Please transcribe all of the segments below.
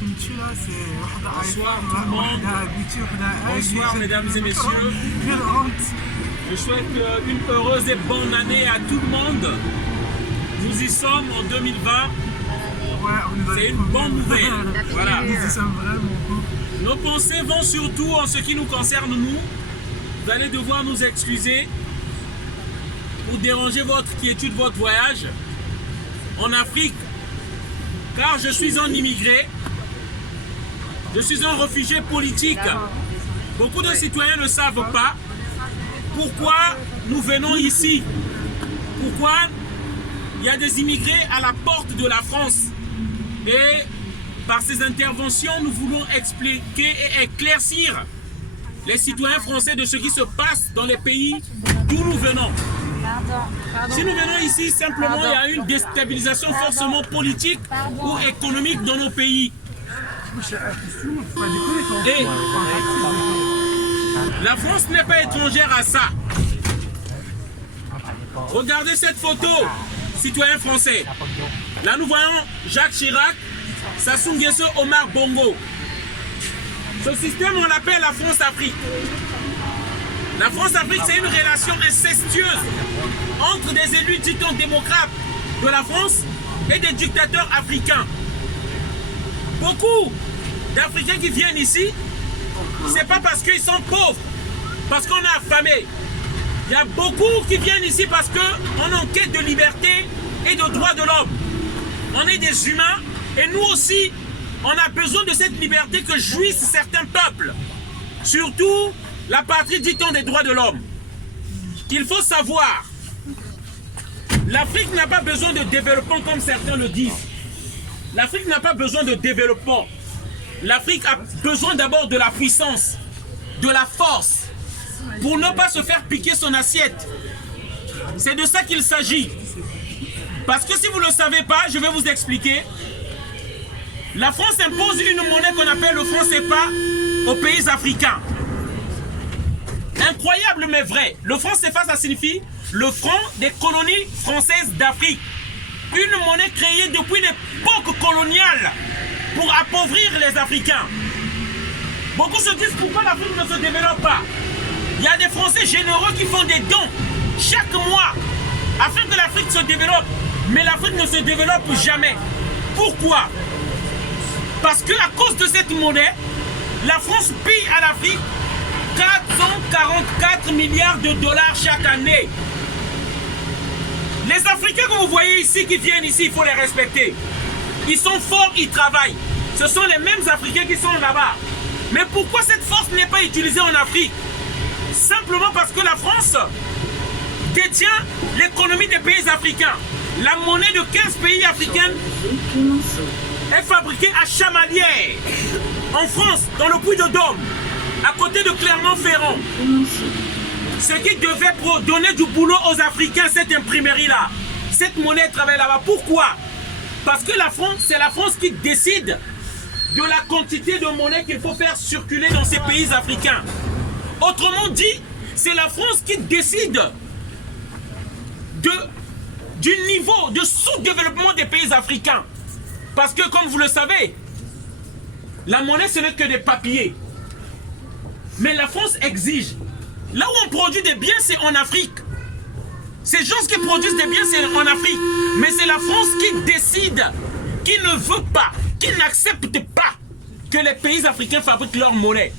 Bonsoir tout le monde. Bonsoir mesdames et messieurs. Je souhaite une heureuse et bonne année à tout le monde. Nous y sommes en 2020. C'est une bonne nouvelle. Voilà. Nos pensées vont surtout en ce qui nous concerne nous. Vous allez devoir nous excuser pour déranger votre quiétude, votre voyage en Afrique. Car je suis un immigré. Je suis un réfugié politique. Beaucoup de citoyens ne savent pas pourquoi nous venons ici. Pourquoi il y a des immigrés à la porte de la France. Et par ces interventions, nous voulons expliquer et éclaircir les citoyens français de ce qui se passe dans les pays d'où nous venons. Si nous venons ici, simplement, il y a une déstabilisation forcément politique ou économique dans nos pays. Et la France n'est pas étrangère à ça. Regardez cette photo, citoyens français. Là, nous voyons Jacques Chirac, Sassou Nguesso, Omar Bongo. Ce système, on l'appelle la France-Afrique. La France-Afrique, c'est une relation incestueuse entre des élus dits démocrates de la France et des dictateurs africains. Beaucoup d'Africains qui viennent ici, c'est pas parce qu'ils sont pauvres, parce qu'on est affamés. Il y a beaucoup qui viennent ici parce qu'on est en quête de liberté et de droits de l'homme. On est des humains et nous aussi, on a besoin de cette liberté que jouissent certains peuples. Surtout la patrie dite des droits de l'homme. Il faut savoir, l'Afrique n'a pas besoin de développement comme certains le disent. L'Afrique n'a pas besoin de développement. L'Afrique a besoin d'abord de la puissance, de la force, pour ne pas se faire piquer son assiette. C'est de ça qu'il s'agit. Parce que si vous ne le savez pas, je vais vous expliquer. La France impose une monnaie qu'on appelle le franc CFA aux pays africains. Incroyable mais vrai. Le franc CFA, ça signifie le franc des colonies françaises d'Afrique. Une monnaie créée depuis l'époque coloniale pour appauvrir les Africains. Beaucoup se disent pourquoi l'Afrique ne se développe pas. Il y a des Français généreux qui font des dons chaque mois afin que l'Afrique se développe. Mais l'Afrique ne se développe jamais. Pourquoi? Parce qu'à cause de cette monnaie, la France paye à l'Afrique 444 milliards de dollars chaque année. Les Africains que vous voyez ici, qui viennent ici, il faut les respecter. Ils sont forts, ils travaillent. Ce sont les mêmes Africains qui sont là-bas. Mais pourquoi cette force n'est pas utilisée en Afrique? Simplement parce que la France détient l'économie des pays africains. La monnaie de 15 pays africains est fabriquée à Chamalières, en France, dans le Puy-de-Dôme, à côté de Clermont-Ferrand. Ce qui devait donner du boulot aux Africains, cette imprimerie-là. Cette monnaie travaille là-bas. Pourquoi? Parce que la France, c'est la France qui décide de la quantité de monnaie qu'il faut faire circuler dans ces pays africains. Autrement dit, c'est la France qui décide du niveau de sous-développement des pays africains. Parce que, comme vous le savez, la monnaie, ce n'est que des papiers. Mais la France exige. Là où on produit des biens, c'est en Afrique. Ces gens qui produisent des biens, c'est en Afrique. Mais c'est la France qui décide, qui ne veut pas, qui n'accepte pas que les pays africains fabriquent leur monnaie.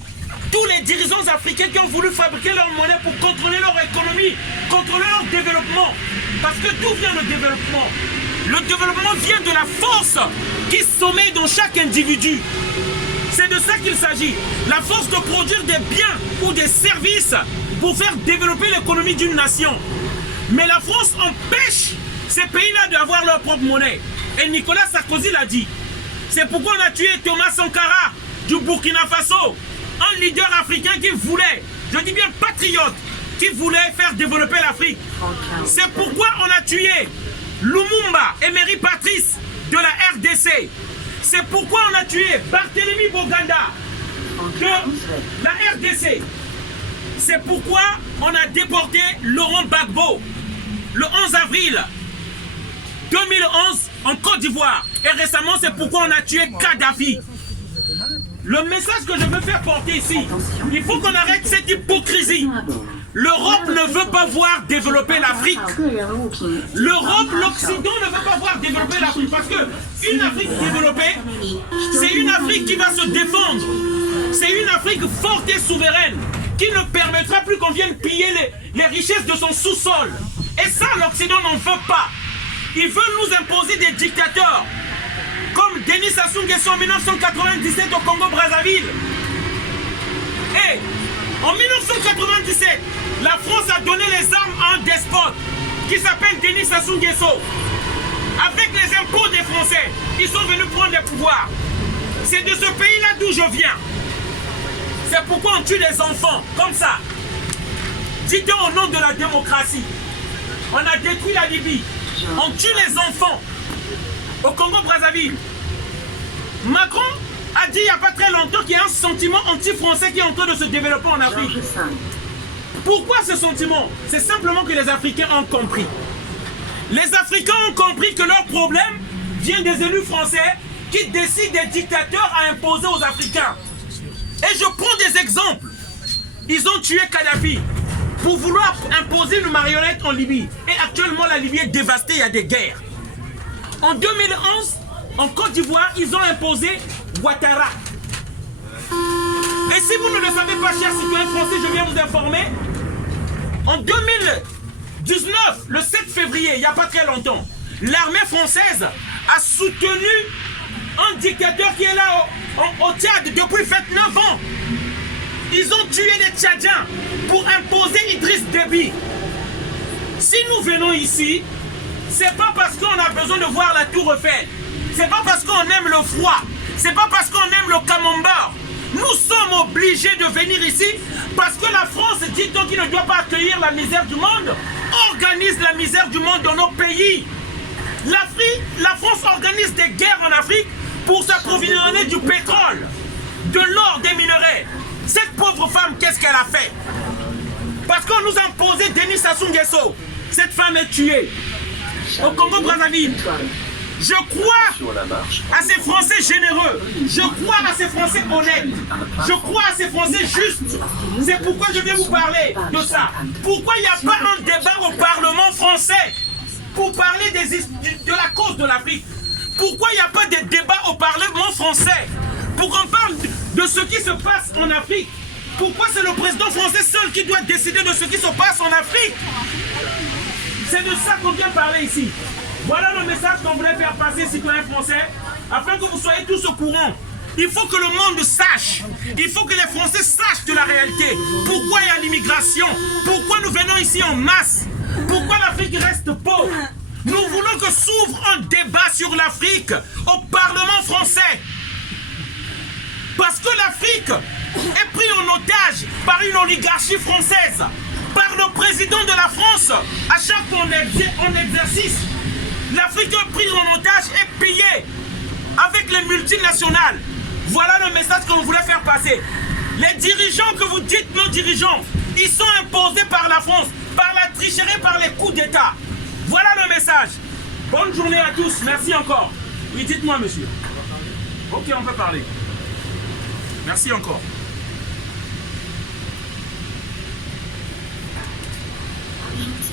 Tous les dirigeants africains qui ont voulu fabriquer leur monnaie pour contrôler leur économie, contrôler leur développement. Parce que d'où vient le développement? Le développement vient de la force qui sommeille dans chaque individu. C'est de ça qu'il s'agit. La force de produire des biens ou des services pour faire développer l'économie d'une nation. Mais la France empêche ces pays-là d'avoir leur propre monnaie. Et Nicolas Sarkozy l'a dit. C'est pourquoi on a tué Thomas Sankara du Burkina Faso. Un leader africain qui voulait, je dis bien patriote, qui voulait faire développer l'Afrique. C'est pourquoi on a tué Lumumba, Emery Patrice de la RDC. C'est pourquoi on a tué Barthélemy Boganda de la RDC. C'est pourquoi on a déporté Laurent Gbagbo le 11 avril 2011 en Côte d'Ivoire. Et récemment, c'est pourquoi on a tué Kadhafi. Le message que je veux faire porter ici, il faut qu'on arrête cette hypocrisie. L'Europe ne veut pas voir développer l'Afrique. L'Europe, l'Occident ne veut pas voir développer l'Afrique. Parce qu'une Afrique développée, c'est une Afrique qui va se défendre. C'est une Afrique forte et souveraine qui ne permettra plus qu'on vienne piller les richesses de son sous-sol. Et ça, l'Occident n'en veut pas. Ils veulent nous imposer des dictateurs comme Denis Sassou Nguesso en 1997 au Congo-Brazzaville. Et en 1997, la France a donné les armes à un despote qui s'appelle Denis Sassou Nguesso. Avec les impôts des Français, ils sont venus prendre le pouvoir. C'est de ce pays-là d'où je viens. C'est pourquoi on tue les enfants, comme ça. Dites au nom de la démocratie. On a détruit la Libye. On tue les enfants. Au Congo-Brazzaville. Macron a dit il n'y a pas très longtemps qu'il y a un sentiment anti-français qui est en train de se développer en Afrique. Pourquoi ce sentiment? C'est simplement que les Africains ont compris. Les Africains ont compris que leur problème vient des élus français qui décident des dictateurs à imposer aux Africains. Et je prends des exemples. Ils ont tué Kadhafi pour vouloir imposer une marionnette en Libye. Et actuellement, la Libye est dévastée, il y a des guerres. En 2011, en Côte d'Ivoire, ils ont imposé Ouattara. Et si vous ne le savez pas, chers citoyens français, je viens vous informer. En 2019, le 7 février, il n'y a pas très longtemps, l'armée française a soutenu un dictateur qui est là au Tchad depuis 29 ans. Ils ont tué les Tchadiens pour imposer Idriss Déby. Si nous venons ici, c'est pas parce qu'on a besoin de voir la tour Eiffel. C'est pas parce qu'on aime le froid. C'est pas parce qu'on aime le camembert. Nous sommes obligés de venir ici parce que la France dit donc qu'il ne doit pas accueillir la misère du monde. Organise la misère du monde dans nos pays. La France organise des guerres en Afrique pour s'approvisionner du pétrole, de l'or, des minerais. Cette pauvre femme, qu'est-ce qu'elle a fait? Parce qu'on nous a imposé Denis Sassou Nguesso. Cette femme est tuée au Congo-Brazzaville. Je crois à ces Français généreux. Je crois à ces Français honnêtes. Je crois à ces Français justes. C'est pourquoi je viens vous parler de ça. Pourquoi il n'y a pas un débat au Parlement français pour parler de la cause de l'Afrique? Pourquoi il n'y a pas de débat au Parlement français pour qu'on parle de ce qui se passe en Afrique? Pourquoi c'est le président français seul qui doit décider de ce qui se passe en Afrique? C'est de ça qu'on vient parler ici. Voilà le message qu'on voulait faire passer, citoyens français, afin que vous soyez tous au courant. Il faut que le monde sache, il faut que les Français sachent de la réalité. Pourquoi il y a l'immigration? Pourquoi nous venons ici en masse? Pourquoi l'Afrique reste pauvre? Nous voulons que s'ouvre un débat sur l'Afrique au Parlement français. Parce que l'Afrique est prise en otage par une oligarchie française, par le président de la France. À chaque fois en exercice, l'Afrique est prise en otage et pillée avec les multinationales. Voilà le message qu'on voulait faire passer. Les dirigeants que vous dites nos dirigeants, ils sont imposés par la France, par la tricherie, par les coups d'État. Voilà le message. Bonne journée à tous. Merci encore. Oui, dites-moi, monsieur. Ok, on peut parler. Merci encore. Merci.